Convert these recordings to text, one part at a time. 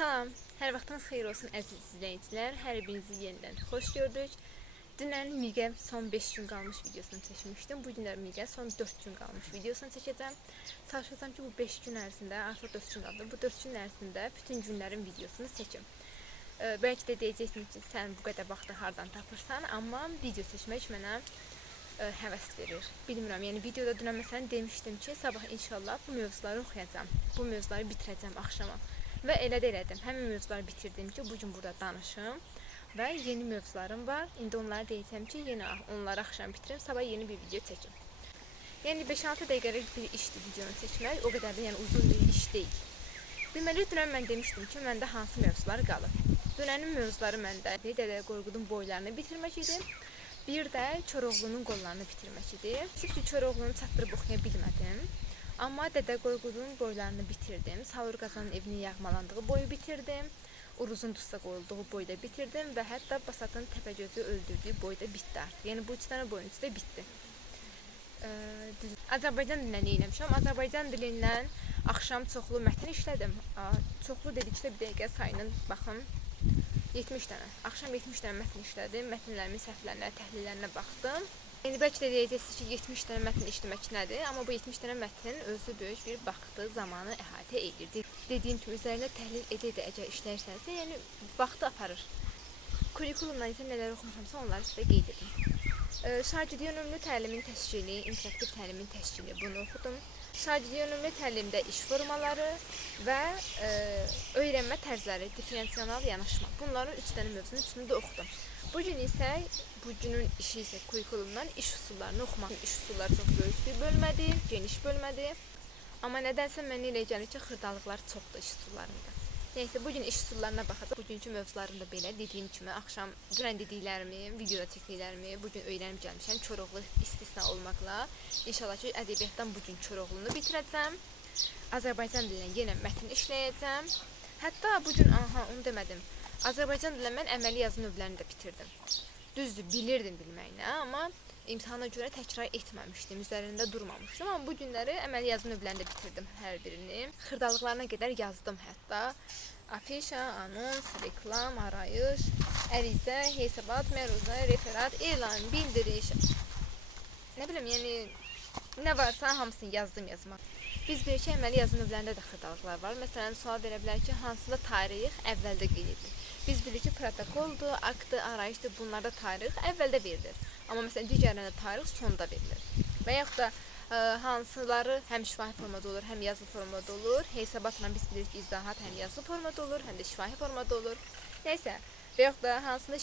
Salam, hər vaxtınız xeyir olsun əziz izləyicilər. Hər birinizi yenidən xoş gördük. Dünən Migə son 5 gün qalmış videosunu çəkmişdim. Bu günlər Migə son 4 gün qalmış videosunu çəkəcəm. Çalışacağam ki, bu 5 gün ərzində, artıq 4 gün qaldı. Bu 4 gün ərzində bütün günlərin videosunu çəkim. Bəlkə də deyəcəksiniz ki, sən bu qədər vaxtı hardan tapırsan, amma video seçmək mənə həvəs verir. Bilmirəm, yəni videoda dünən məsələn demişdim ki, sabah inşallah bu mövzuları oxuyacağam. Bu mövzuları bitirəcəm axşama. Və elə də elədim. Həmin mövzuları bitirdim ki, bugün burada danışım. Və yeni mövzularım var. İndi onlara deyəcəm ki, yeni onları axşam bitirim, sabah yeni bir video çəkim. Yəni 5-6 dəqiqəlik bir işdir videonu çəkmək. O qədər də yəni uzun bir iş deyil. Deməli, dünən mən demişdim ki, məndə hansı mövzular qalıb. Dünənin mövzuları məndə Dədə Qorqudun boylarını bitirmək idi. Bir də Koroğlunun qollarını bitirmək idi. Sırf ki, Koroğlunu çatdırıb oxuya bilmədim. Amma Dədə Qorqudun boylarını bitirdim. Salur Qazanın evinin yağmalandığı boyu bitirdim. Uruzun dustaq qoyulduğu boyu da bitirdim. Və hətta Basatın Təpəgözü öldürdüyü boyu da bitdi artıq. Yəni bu 2 dənə boyun üçü də bitdi. Azərbaycan dilindən eləmişəm. Azərbaycan dilindən axşam çoxlu mətn işlədim. Çoxlu dedikdə bir dəqiqə sayının baxın. 70 dənə. Axşam 70 dənə mətn işlədim. Mətnlərimin səhvlərinə, təhlillərinə baxdım. İndi bəlkə də deyəcəksiniz ki, 70 dənə mətn işləmək nədir? Amma bu 70 dənə mətnin özü böyük bir vaxtı, zamanı əhatə edir. Dediyim kimi, üzərində təhlil edə-edə əgər işləyirsənsə, yəni vaxtı aparır. Kurikulumdan isə nələr oxumuşamsa, onları sizə qeyd edim. Şagirdi yönümlü təlimin təşkili, interaktiv təlimin təşkili, bunu oxudum. Şagirdi yönümlü təlimdə iş formaları və öyrənmə tərzləri, diferensial yanaşma. Bunların 3 dənə mövzunun üçünü də oxudum. Bugün isə, bugünün işi isə kurikulumdan iş üsullarını oxumaq. İş üsulları çox böyük bir bölmədir, geniş bölmədir. Amma nədənsə mənə elə gəlir ki, xırdalıqlar çoxdur iş üsullarında. Neyse, bugün iş üsullarına baxacaq. Bugünkü mövzularım da belə. Dediyim kimi, axşam dünən dediklərimi, videoda çəkdiklərimi bugün öyrənib gəlmişəm. Koroğlu istisna olmaqla. İnşallah ki, ədəbiyyatdan bugün Koroğlunu bitirəcəm. Azərbaycan dilindən yenə mətn işləyəcəm. Hətta bugün, onu demədim. Azərbaycan dilindən mən əməli yazı növlərini də bitirdim. Düzdür, bilirdim bilməyinə, amma imtahana görə təkrar etməmişdim, üzərində durmamışdım. Amma bu günləri əməli yazı növlərini də bitirdim hər birini. Xırdalıqlarına qədər yazdım hətta. Afişa, anons, reklam, arayış, ərizə, hesabat, məruzə, referat, elan, bildiriş. Nə bilim, yəni nə varsa hamısını yazdım yazmaq. Biz bir ki, əməli yazı növlərində də xırdalıqlar var. Məsələn, sual verə bilər ki, hansında tarix əvvəldə qeyd edilir. Biz bilirik ki, protokoldur, aktdır, arayışdır, bunlarda tarix əvvəldə verilir. Amma məsələn, digərlərində tarix sonda verilir. Və yaxud da hansıları həm şifahi formada olur, həm yazılı formada olur. Hesabatla biz bilirik ki, izahat həm yazılı formada olur, həm də şifahi formada olur. Nəysə, və yaxud da hansında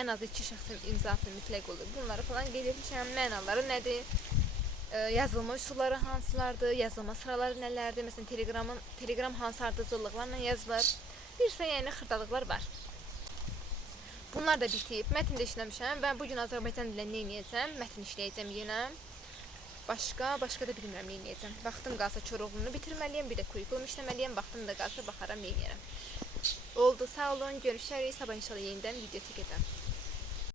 ən az 2 şəxsin imzası mütləq olur. Bunları falan qeyd etmişəm, mənaları nədir? Yazılma üsulları hansılardır, yazılma sıraları nələrdir, məsələn Telegram hansı ardıcıllıqlarla yazılır, bir isə yəni xırdalıqlar var. Bunlar da bitib, mətn də işləmişəm və bugün Azərbaycan dilində nə edəcəm, mətn işləyəcəm yenə, başqa da bilmirəm nə edəcəm. Vaxtım qalsa Koroğlunu bitirməliyəm, bir də kurikulum işləməliyəm, vaxtım da qalsa baxaram nə edərəm. Oldu, sağ olun, görüşərik, sabah inşallah yenidən video çəkəcəm.